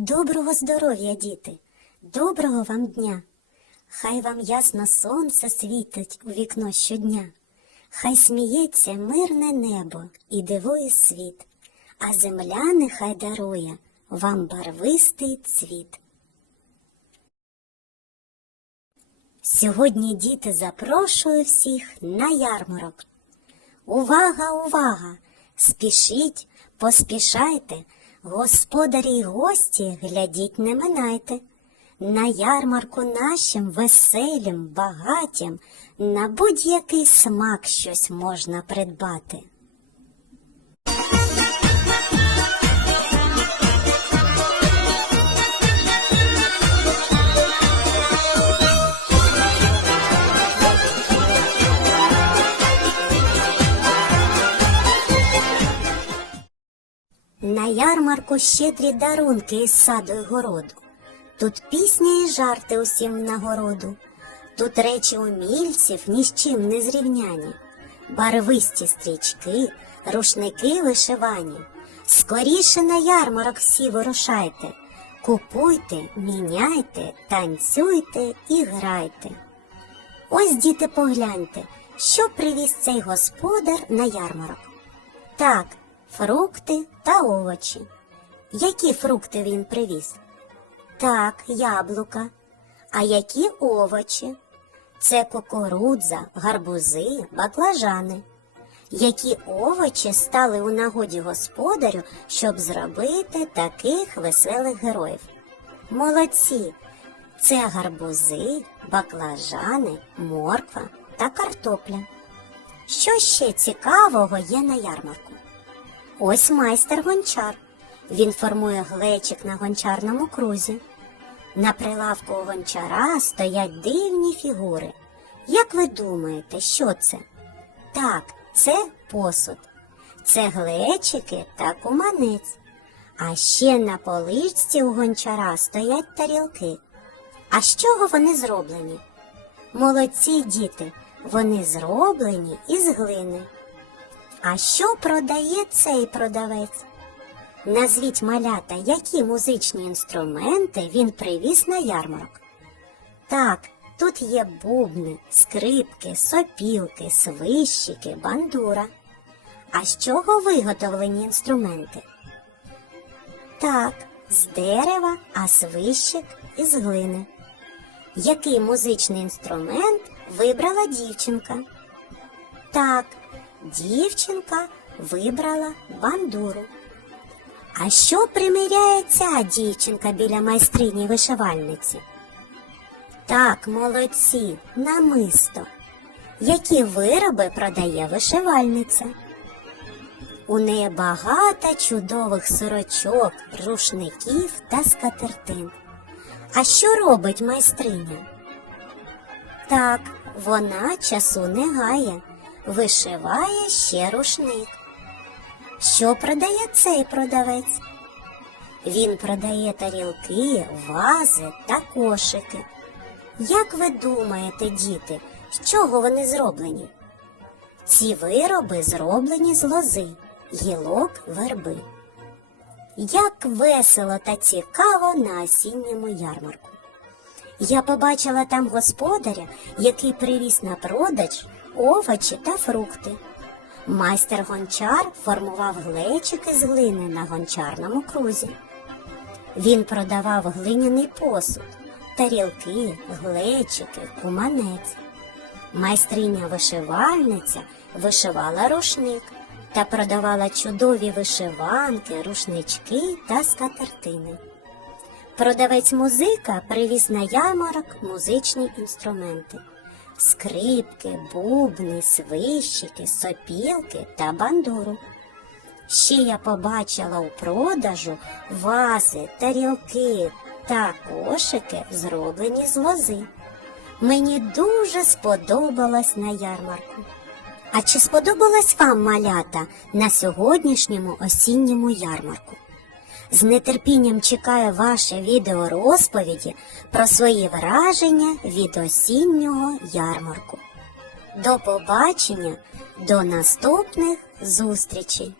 Доброго здоров'я, діти, доброго вам дня! Хай вам ясно сонце світить у вікно щодня, хай сміється мирне небо і дивує світ, а земля нехай дарує вам барвистий цвіт. Сьогодні діти запрошую всіх на ярмарок. Увага, увага! Спішіть, поспішайте! Господарі й гості глядіть не минайте. На ярмарку нашим веселім, багатім, на будь-який смак щось можна придбати. На ярмарку щедрі дарунки із саду й городу. Тут пісні і жарти усім в нагороду, тут речі умільців ні з чим не зрівняні, барвисті стрічки, рушники вишивані. Скоріше на ярмарок всі вирушайте, купуйте, міняйте, танцюйте і грайте. Ось, діти, погляньте, що привіз цей господар на ярмарок. Так, фрукти та овочі. Які фрукти він привіз? Так, яблука. А які овочі? Це кукурудза, гарбузи, баклажани. Які овочі стали у нагоді господарю, щоб зробити таких веселих героїв? Молодці! Це гарбузи, баклажани, морква та картопля. Що ще цікавого є на ярмарку? Ось майстер гончар. Він формує глечик на гончарному крузі. На прилавку гончара стоять дивні фігури. Як ви думаєте, що це? Так, це посуд, це глечики та куманець. А ще на поличці у гончара стоять тарілки. А з чого вони зроблені? Молодці діти, вони зроблені із глини. А що продає цей продавець? Назвіть малята, які музичні інструменти він привіз на ярмарок. Так, тут є бубни, скрипки, сопілки, свищики, бандура. А з чого виготовлені інструменти? Так, з дерева, а свищик із глини. Який музичний інструмент вибрала дівчинка? Так, Дівчинка вибрала бандуру. А що примиряє ця дівчинка біля майстрині вишивальниці? Так, молодці, намисто, які вироби продає вишивальниця. У неї багато чудових сорочок, рушників та скатертин. А що робить майстриня? Так, вона часу не гає вишиває ще рушник. Що продає цей продавець? Він продає тарілки, вази та кошики. Як ви думаєте, діти, з чого вони зроблені? Ці вироби зроблені з лози, гілок верби. Як весело та цікаво на осінньому ярмарку. Я побачила там господаря, який привіз на продаж овочі та фрукти. Майстер гончар формував глечики з глини на гончарному крузі. Він продавав глиняний посуд, тарілки, глечики, куманець. Майстриня вишивальниця вишивала рушник та продавала чудові вишиванки, рушнички та скатертини. Продавець музика привіз на ярмарок музичні інструменти скрипки, бубни, свищики, сопілки та бандуру. Ще я побачила у продажу вази, тарілки та кошики, зроблені з лози. Мені дуже сподобалось на ярмарку. А чи сподобалась вам малята на сьогоднішньому осінньому ярмарку? з нетерпінням чекаю ваші відеорозповіді про свої враження від осіннього ярмарку. До побачення, до наступних зустрічей!